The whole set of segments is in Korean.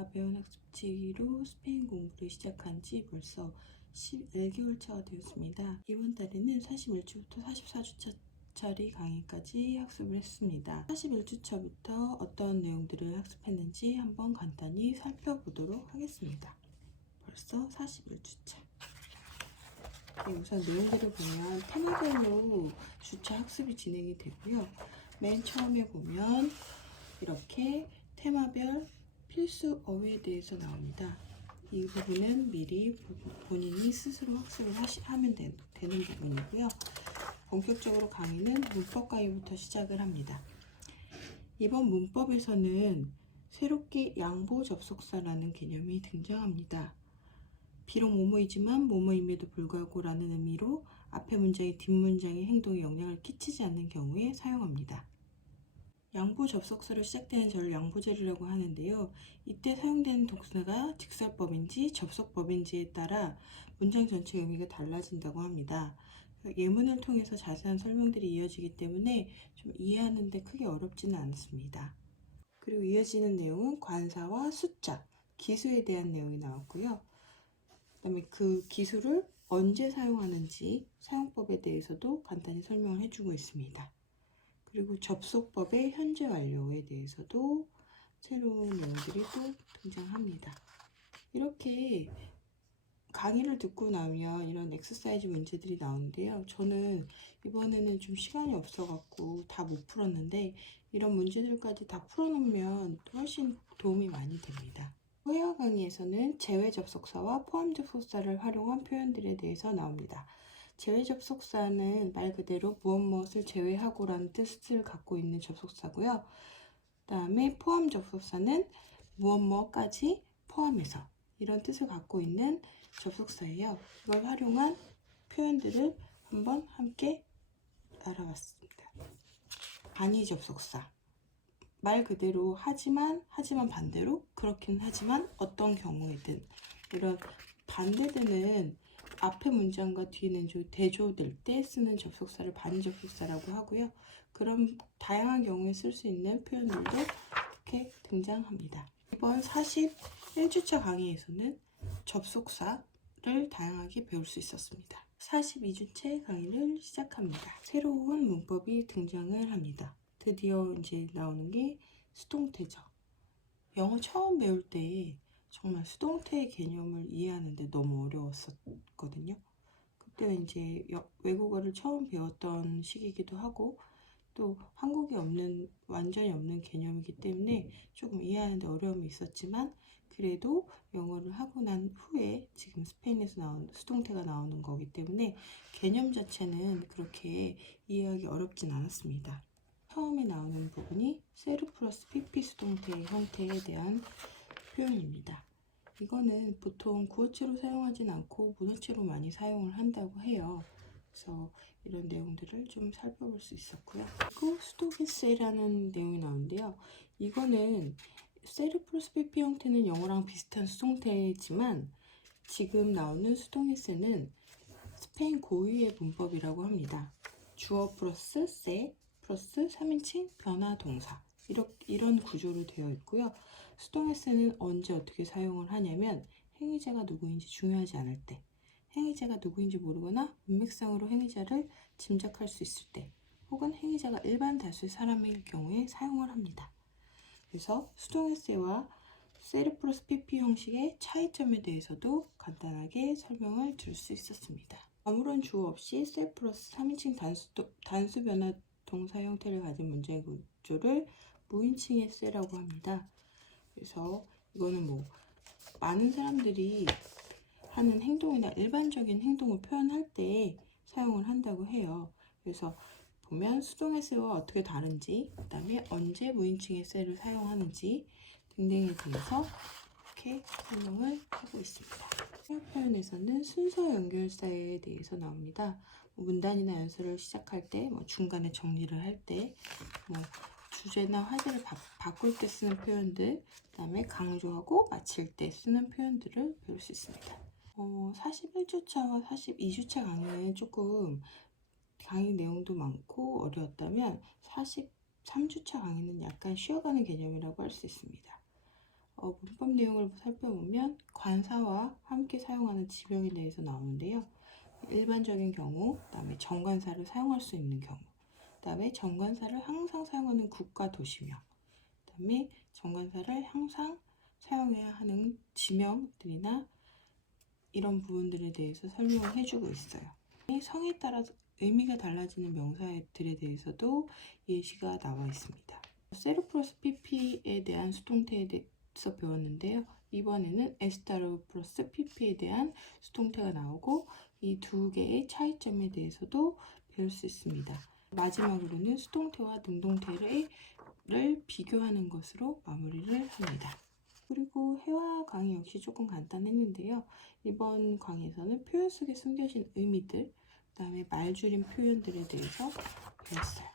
가벼운 학습지로 스페인 공부를 시작한 지 벌써 11개월 차가 되었습니다. 이번 달에는 41주부터 44주차짜리 강의까지 학습을 했습니다. 41주차부터 어떤 내용들을 학습했는지 한번 간단히 살펴보도록 하겠습니다. 벌써 41주차. 우선 내용들을 보면 테마별로 주차 학습이 진행이 되고요. 맨 처음에 보면 이렇게 테마별 필수 어휘에 대해서 나옵니다. 이 부분은 미리 본인이 스스로 학습을 하면 되는 부분이고요. 본격적으로 강의는 문법 강의부터 시작을 합니다. 이번 문법에서는 새롭게 양보 접속사라는 개념이 등장합니다. 비록 뭐뭐이지만 뭐뭐임에도 불구하고 라는 의미로 앞에 문장이 뒷문장의 행동에 영향을 끼치지 않는 경우에 사용합니다. 양보 접속사로 시작되는 절을 양보절이라고 하는데요. 이때 사용되는 동사가 직설법인지 접속법인지에 따라 문장 전체 의미가 달라진다고 합니다. 예문을 통해서 자세한 설명들이 이어지기 때문에 좀 이해하는 데 크게 어렵지는 않습니다. 그리고 이어지는 내용은 관사와 숫자, 기수에 대한 내용이 나왔고요. 그 다음에 그 기수를 언제 사용하는지 사용법에 대해서도 간단히 설명을 해주고 있습니다. 그리고 접속법의 현재 완료에 대해서도 새로운 내용들이 또 등장합니다. 이렇게 강의를 듣고 나면 이런 엑서사이즈 문제들이 나오는데요. 저는 이번에는 좀 시간이 없어갖고 다 못 풀었는데 이런 문제들까지 다 풀어놓으면 훨씬 도움이 많이 됩니다. 회화 강의에서는 제외 접속사와 포함 접속사를 활용한 표현들에 대해서 나옵니다. 제외 접속사는 말 그대로 무엇을 제외하고 라는 뜻을 갖고 있는 접속사고요. 그 다음에 포함 접속사는 무엇까지 포함해서 이런 뜻을 갖고 있는 접속사예요. 이걸 활용한 표현들을 한번 함께 알아봤습니다. 반의 접속사. 말 그대로 하지만 반대로 그렇긴 하지만 어떤 경우에든 이런 반대되는 앞에 문장과 뒤에 대조될 때 쓰는 접속사를 반의 접속사라고 하고요. 그런 다양한 경우에 쓸 수 있는 표현들도 이렇게 등장합니다. 이번 41주차 강의에서는 접속사를 다양하게 배울 수 있었습니다. 42주째 강의를 시작합니다. 새로운 문법이 등장을 합니다. 드디어 이제 나오는 게 수동태죠. 영어 처음 배울 때 정말 수동태의 개념을 이해하는데 너무 어려웠었거든요. 그때는 이제 외국어를 처음 배웠던 시기이기도 하고 또 한국에 완전히 없는 개념이기 때문에 조금 이해하는데 어려움이 있었지만 그래도 영어를 하고 난 후에 지금 스페인에서 나온 수동태가 나오는 거기 때문에 개념 자체는 그렇게 이해하기 어렵진 않았습니다. 처음에 나오는 부분이 세르 플러스 PP 수동태의 형태에 대한 표현입니다. 이거는 보통 구어체로 사용하진 않고 문어체로 많이 사용을 한다고 해요. 그래서 이런 내용들을 좀 살펴볼 수 있었고요. 그리고 수도게세라는 내용이 나오는데요. 이거는 세르 플러스 PP 형태는 영어랑 비슷한 수동태이지만 지금 나오는 수동에세는 스페인 고유의 문법이라고 합니다. 주어 플러스 세 플러스 3인칭 변화 동사 이런 구조로 되어 있고요. 수동에세는 언제 어떻게 사용을 하냐면 행위자가 누구인지 중요하지 않을 때, 행위자가 누구인지 모르거나 문맥상으로 행위자를 짐작할 수 있을 때, 혹은 행위자가 일반 다수의 사람일 경우에 사용을 합니다. 그래서 수동에세와 세르 플러스 PP 형식의 차이점에 대해서도 간단하게 설명을 드릴 수 있었습니다. 아무런 주어 없이 세 플러스 3인칭 단수 변화 동사 형태를 가진 문장의 구조를 무인칭의 세라고 합니다. 그래서 이거는 많은 사람들이 하는 행동이나 일반적인 행동을 표현할 때 사용을 한다고 해요. 그래서 보면 수동의 세와 어떻게 다른지, 그 다음에 언제 무인칭의 세를 사용하는지 등등에 대해서 이렇게 설명을 하고 있습니다. 회화 표현에서는 순서 연결사에 대해서 나옵니다. 문단이나 연설을 시작할 때, 중간에 정리를 할 때, 주제나 화제를 바꿀 때 쓰는 표현들, 그 다음에 강조하고 마칠 때 쓰는 표현들을 배울 수 있습니다. 41주차와 42주차 강의는 조금 강의 내용도 많고 어려웠다면 43주차 강의는 약간 쉬어가는 개념이라고 할 수 있습니다. 문법 내용을 살펴보면 관사와 함께 사용하는 지명에 대해서 나오는데요. 일반적인 경우, 그다음에 정관사를 사용할 수 있는 경우, 그다음에 정관사를 항상 사용하는 국가 도시명, 그다음에 정관사를 항상 사용해야 하는 지명들이나 이런 부분들에 대해서 설명을 해주고 있어요. 성에 따라 의미가 달라지는 명사들에 대해서도 예시가 나와 있습니다. 세르++ pp에 대한 수동태에 대해서 배웠는데요. 이번에는 에스타르 플러스 pp에 대한 수동태가 나오고 이 두 개의 차이점에 대해서도 배울 수 있습니다. 마지막으로는 수동태와 능동태를 비교하는 것으로 마무리를 합니다. 그리고 회화 강의 역시 조금 간단했는데요. 이번 강의에서는 표현 속에 숨겨진 의미들, 그 다음에 말줄임 표현들에 대해서 배웠어요.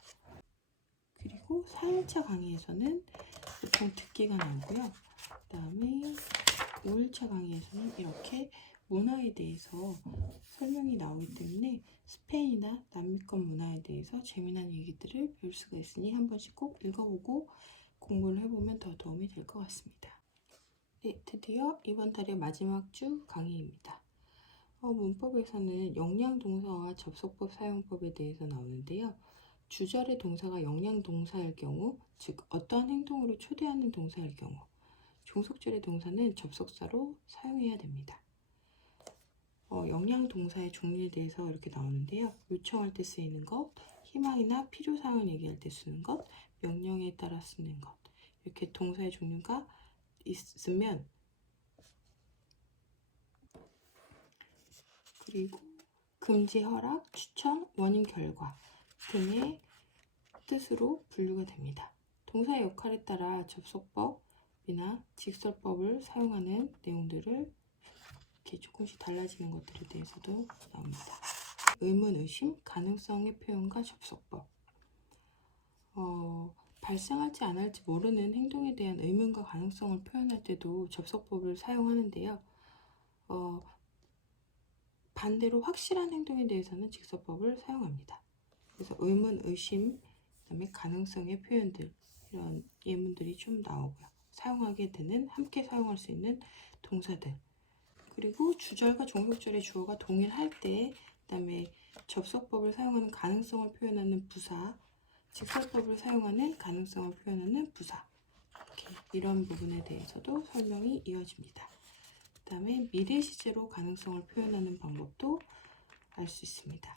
그리고 4일차 강의에서는 보통 듣기가 나오고요. 그 다음에 5일차 강의에서는 이렇게 문화에 대해서 설명이 나오기 때문에 스페인이나 남미권 문화에 대해서 재미난 얘기들을 배울 수가 있으니 한 번씩 꼭 읽어보고 공부를 해보면 더 도움이 될 것 같습니다. 네, 드디어 이번 달의 마지막 주 강의입니다. 문법에서는 영양동사와 접속법 사용법에 대해서 나오는데요. 주절의 동사가 영양동사일 경우, 즉 어떠한 행동으로 초대하는 동사일 경우, 종속절의 동사는 접속사로 사용해야 됩니다. 영양동사의 종류에 대해서 이렇게 나오는데요. 요청할 때 쓰이는 것, 희망이나 필요사항을 얘기할 때 쓰는 것, 명령에 따라 쓰는 것, 이렇게 동사의 종류가 있으면, 그리고 금지, 허락, 추천, 원인, 결과 등의 뜻으로 분류가 됩니다. 동사의 역할에 따라 접속법이나 직설법을 사용하는 내용들을 이렇게 조금씩 달라지는 것들에 대해서도 나옵니다. 의문, 의심, 가능성의 표현과 접속법. 발생할지 안 할지 모르는 행동에 대한 의문과 가능성을 표현할 때도 접속법을 사용하는데요. 반대로 확실한 행동에 대해서는 직설법을 사용합니다. 그래서 의문, 의심, 그다음에 가능성의 표현들, 이런 예문들이 좀 나오고요. 사용하게 되는, 함께 사용할 수 있는 동사들. 그리고 주절과 종속절의 주어가 동일할 때, 그다음에 접속법을 사용하는 가능성을 표현하는 부사, 직설법을 사용하는 가능성을 표현하는 부사. 이런 부분에 대해서도 설명이 이어집니다. 그 다음에 미래 시제로 가능성을 표현하는 방법도 알 수 있습니다.